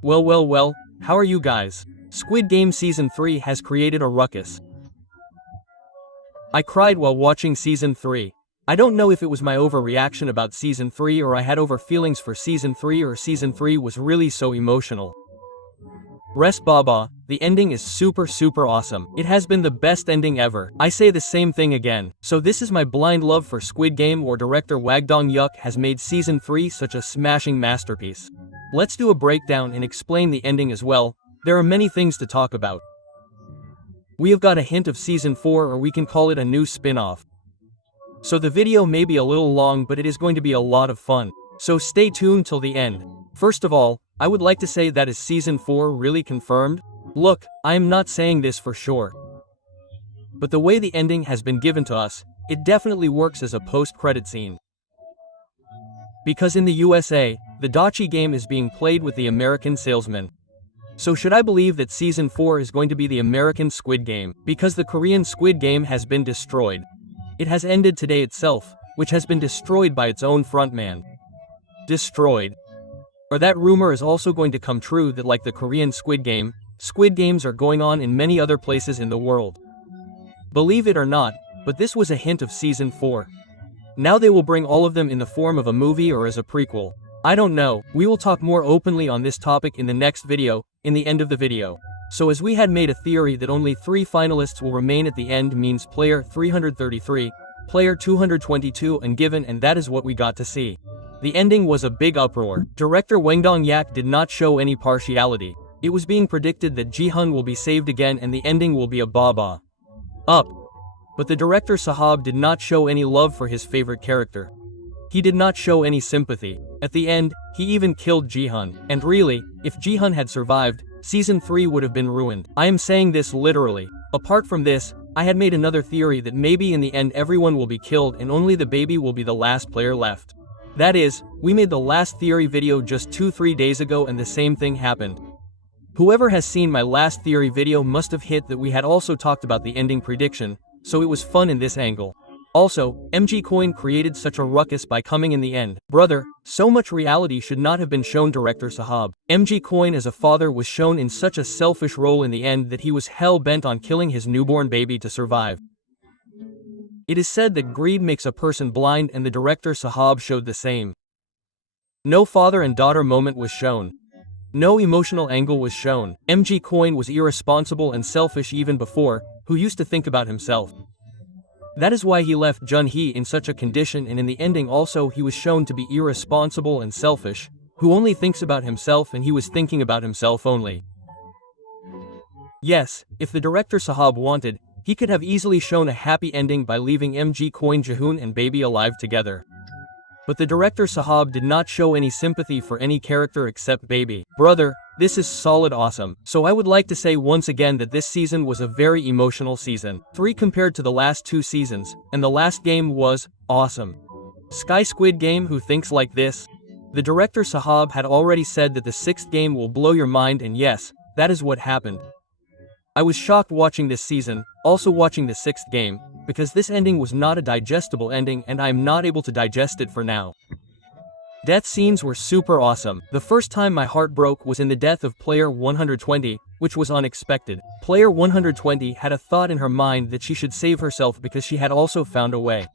Well, how are you guys? Squid Game Season 3 has created a ruckus. I cried while watching Season 3. I don't know if it was my overreaction about Season 3 or I had over feelings for Season 3 or Season 3 was really so emotional. Res Baba, the ending is super awesome. It has been the best ending ever. I say the same thing again. So this is my blind love for Squid Game, or director Wagdong Yuk has made Season 3 such a smashing masterpiece. Let's do a breakdown and explain the ending as well. There are many things to talk about. We have got a hint of Season 4, or we can call it a new spin-off. So the video may be a little long, but it is going to be a lot of fun. So stay tuned till the end. First of all, I would like to say that is Season 4 really confirmed? Look, I am not saying this for sure. But the way the ending has been given to us, it definitely works as a post-credit scene. Because in the USA, the Dachi game is being played with the American salesman. So should I believe that Season 4 is going to be the American Squid Game? Because the Korean Squid Game has been destroyed. It has ended today itself, which has been destroyed by its own frontman. Destroyed. Or that rumor is also going to come true that, like the Korean Squid Game, Squid Games are going on in many other places in the world. Believe it or not, but this was a hint of Season 4. Now they will bring all of them in the form of a movie or as a prequel. I don't know. We will talk more openly on this topic in the next video, in the end of the video. So as we had made a theory that only 3 finalists will remain at the end means player 333, player 222 and Gi-hun, and that is what we got to see. The ending was a big uproar. Director Wagdong Yuk did not show any partiality. It was being predicted that Gi-hun will be saved again and the ending will be a ba-ba. Up. But the director Sahab did not show any love for his favorite character. He did not show any sympathy. At the end, he even killed Gi-hun. And really, if Gi-hun had survived, Season 3 would have been ruined. I am saying this literally. Apart from this, I had made another theory that maybe in the end everyone will be killed and only the baby will be the last player left. That is, we made the last theory video just 2-3 days ago and the same thing happened. Whoever has seen my last theory video must have hit that we had also talked about the ending prediction, so it was fun in this angle. Also, Gi-hun created such a ruckus by coming in the end. Brother, so much reality should not have been shown. Director Sahab. Gi-hun as a father was shown in such a selfish role in the end that he was hell-bent on killing his newborn baby to survive. It is said that greed makes a person blind, and the director Sahab showed the same. No father and daughter moment was shown. No emotional angle was shown. Gi-hun was irresponsible and selfish even before, who used to think about himself. That is why he left Jun-hee in such a condition, and in the ending also he was shown to be irresponsible and selfish, who only thinks about himself, and he was thinking about himself only. Yes, if the director Sahab wanted, he could have easily shown a happy ending by leaving Gi-hun, Gi-hun and baby alive together. But the director Sahab did not show any sympathy for any character except baby. Brother, this is solid awesome. So I would like to say once again that this season was a very emotional season. 3 compared to the last 2 seasons, and the last game was awesome. Squid Game, who thinks like this? The director Sahab had already said that the 6th game will blow your mind, and yes, that is what happened. I was shocked watching this season, also watching the 6th game, because this ending was not a digestible ending and I am not able to digest it for now. Death scenes were super awesome. The first time my heart broke was in the death of player 120, which was unexpected. Player 120 had a thought in her mind that she should save herself because she had also found a way.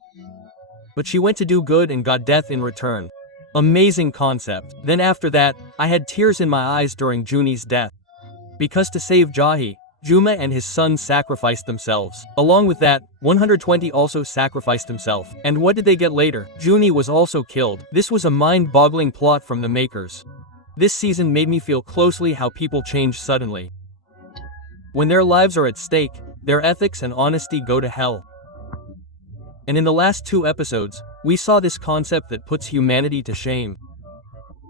But she went to do good and got death in return. Amazing concept. Then after that, I had tears in my eyes during Juni's death. Because to save Jahi, Juma and his son sacrificed themselves. Along with that, 120 also sacrificed himself. And what did they get later? Juni was also killed. This was a mind-boggling plot from the makers. This season made me feel closely how people change suddenly. When their lives are at stake, their ethics and honesty go to hell. And in the last 2 episodes, we saw this concept that puts humanity to shame.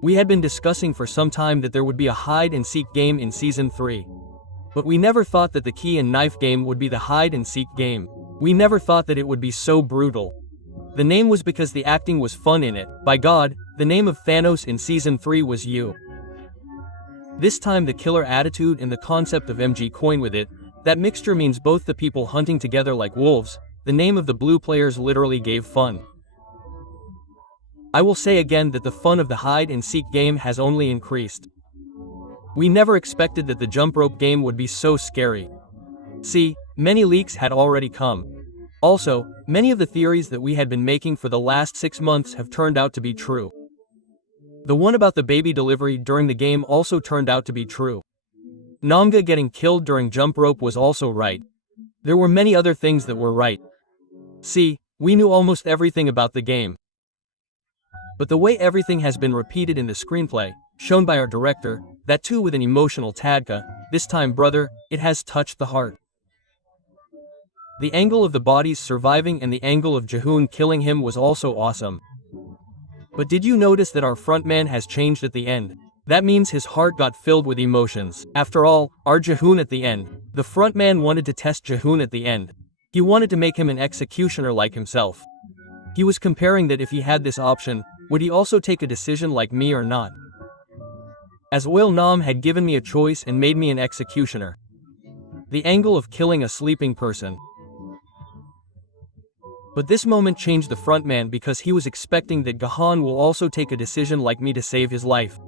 We had been discussing for some time that there would be a hide-and-seek game in Season 3. But we never thought that the key and knife game would be the hide-and-seek game. We never thought that it would be so brutal. The name was because the acting was fun in it. By God, the name of Thanos in Season 3 was you. This time the killer attitude and the concept of Gi-hun with it, that mixture means both the people hunting together like wolves. The name of the blue players literally gave fun. I will say again that the fun of the hide-and-seek game has only increased. We never expected that the jump rope game would be so scary. See, many leaks had already come. Also, many of the theories that we had been making for the last 6 months have turned out to be true. The one about the baby delivery during the game also turned out to be true. Namga getting killed during jump rope was also right. There were many other things that were right. See, we knew almost everything about the game. But the way everything has been repeated in the screenplay, shown by our director, that too with an emotional tadka, this time brother, it has touched the heart. The angle of the bodies surviving and the angle of Gi-hun killing him was also awesome. But did you notice that our frontman has changed at the end? That means his heart got filled with emotions. After all, our Gi-hun at the end. The frontman wanted to test Gi-hun at the end. He wanted to make him an executioner like himself. He was comparing that if he had this option, would he also take a decision like me or not? As Oil Nam had given me a choice and made me an executioner. The angle of killing a sleeping person. But this moment changed the frontman because he was expecting that Gi-hun will also take a decision like me to save his life.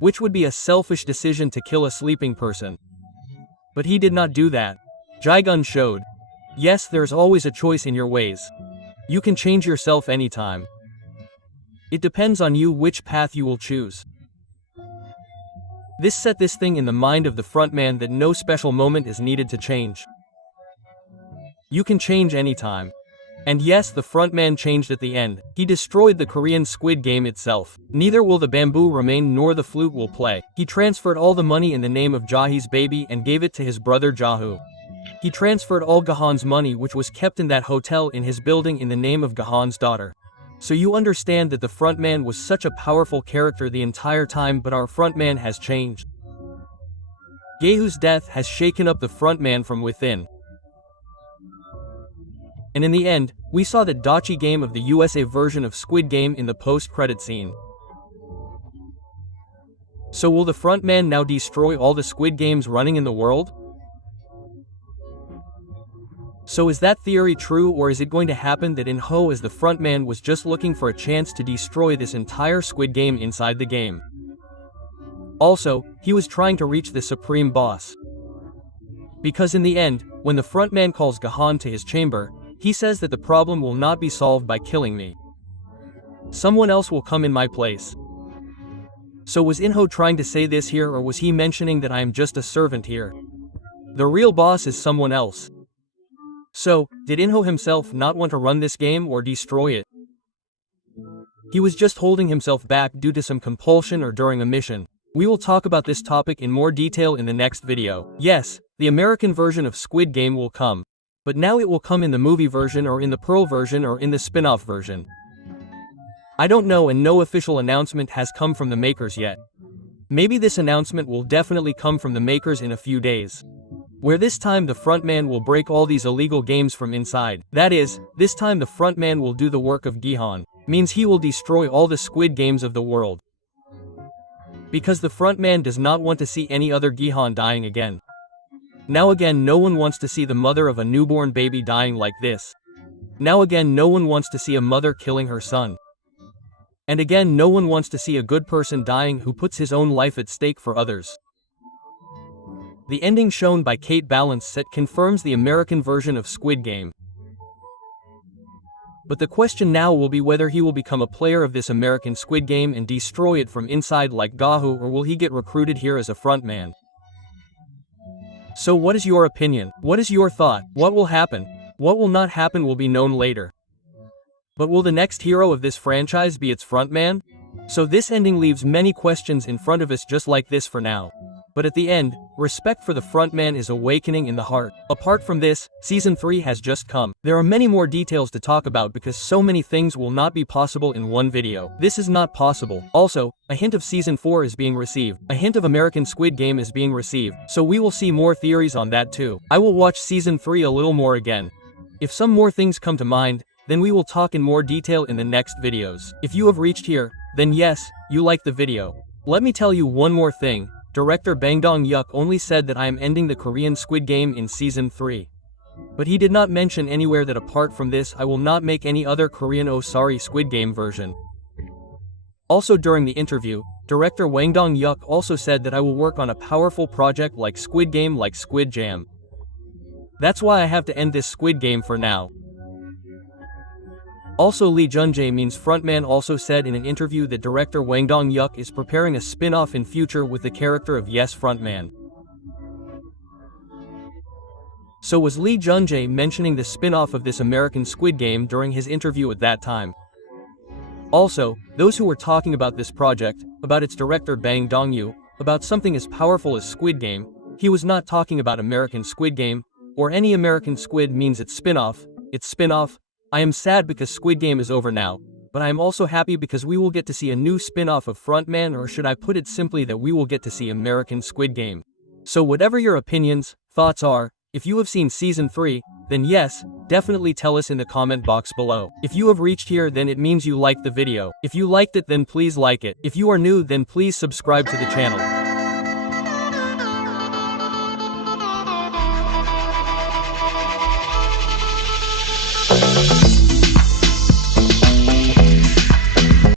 Which would be a selfish decision to kill a sleeping person. But he did not do that. Gi-hun showed. Yes, there's always a choice in your ways. You can change yourself anytime. It depends on you which path you will choose. This set this thing in the mind of the frontman that no special moment is needed to change. You can change anytime. And yes, the frontman changed at the end. He destroyed the Korean Squid Game itself. Neither will the bamboo remain nor the flute will play. He transferred all the money in the name of Jahi's baby and gave it to his brother Gi-hun. He transferred all Gi-hun's money which was kept in that hotel in his building in the name of Gi-hun's daughter. So you understand that the frontman was such a powerful character the entire time, but our frontman has changed. Gi-hun's death has shaken up the frontman from within. And in the end, we saw the Dachi game of the USA version of Squid Game in the post-credit scene. So will the frontman now destroy all the Squid Games running in the world? So is that theory true, or is it going to happen that In-ho as the frontman was just looking for a chance to destroy this entire Squid Game inside the game? Also, he was trying to reach the supreme boss. Because in the end, when the frontman calls Gi-hun to his chamber, he says that the problem will not be solved by killing me. Someone else will come in my place. So was In-ho trying to say this here, or was he mentioning that I am just a servant here? The real boss is someone else. So, did In-ho himself not want to run this game or destroy it? He was just holding himself back due to some compulsion or during a mission. We will talk about this topic in more detail in the next video. Yes, the American version of Squid Game will come. But now it will come in the movie version or in the Pearl version or in the spin-off version. I don't know, and no official announcement has come from the makers yet. Maybe this announcement will definitely come from the makers in a few days. Where this time the frontman will break all these illegal games from inside. That is, this time the frontman will do the work of Gi-hun. Means he will destroy all the Squid Games of the world. Because the frontman does not want to see any other Gi-hun dying again. Now again, no one wants to see the mother of a newborn baby dying like this. Now again, no one wants to see a mother killing her son. And again, no one wants to see a good person dying who puts his own life at stake for others. The ending shown by Kate Balance set confirms the American version of Squid Game. But the question now will be whether he will become a player of this American Squid Game and destroy it from inside like Gi-hun, or will he get recruited here as a frontman? So what is your opinion? What is your thought? What will happen? What will not happen will be known later. But will the next hero of this franchise be its frontman? So this ending leaves many questions in front of us just like this for now. But at the end, respect for the frontman is awakening in the heart. Apart from this, Season 3 has just come. There are many more details to talk about because so many things will not be possible in one video. This is not possible. Also, a hint of Season 4 is being received. A hint of American Squid Game is being received. So we will see more theories on that too. I will watch Season 3 a little more again. If some more things come to mind, then we will talk in more detail in the next videos. If you have reached here, then yes, you like the video. Let me tell you one more thing. Director Bang Dong-yuk only said that I am ending the Korean Squid Game in Season 3. But he did not mention anywhere that apart from this I will not make any other Korean Squid Game version. Also during the interview, director Wang Dong-yuk also said that I will work on a powerful project like Squid Game, like Squid Jam. That's why I have to end this Squid Game for now. Also, Lee Jun-jae-min's frontman also said in an interview that director Wang Dong-yuk is preparing a spin-off in future with the character of Yes frontman. So was Lee Jun-jae mentioning the spin-off of this American Squid Game during his interview at that time? Also, those who were talking about this project, about its director Bang Dong-yu, about something as powerful as Squid Game, he was not talking about American Squid Game, or any American Squid means it's spin-off, I am sad because Squid Game is over now, but I am also happy because we will get to see a new spin-off of Frontman, or should I put it simply that we will get to see American Squid Game. So whatever your opinions, thoughts are, if you have seen Season 3, then yes, definitely tell us in the comment box below. If you have reached here, then it means you liked the video. If you liked it, then please like it. If you are new, then please subscribe to the channel.